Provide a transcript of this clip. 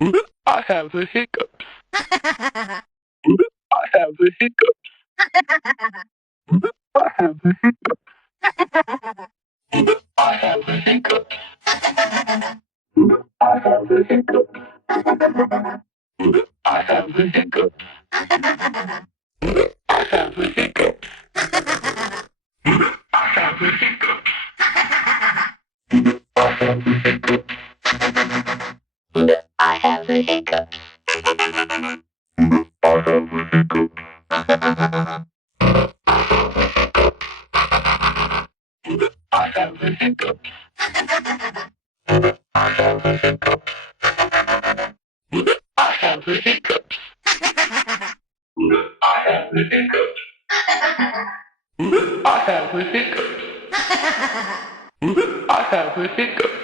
I have the hiccups. I have the hiccups. I have the hiccups. I have the hiccups. I have the hiccups. I have the hiccups. I have the hiccups. I have the hiccups. I have the hiccups. I have the hiccups. I have the hiccups. I have the hiccups. I have the hiccups. I have the hiccups. I have the hiccups. I have the hiccups. I have the hiccups.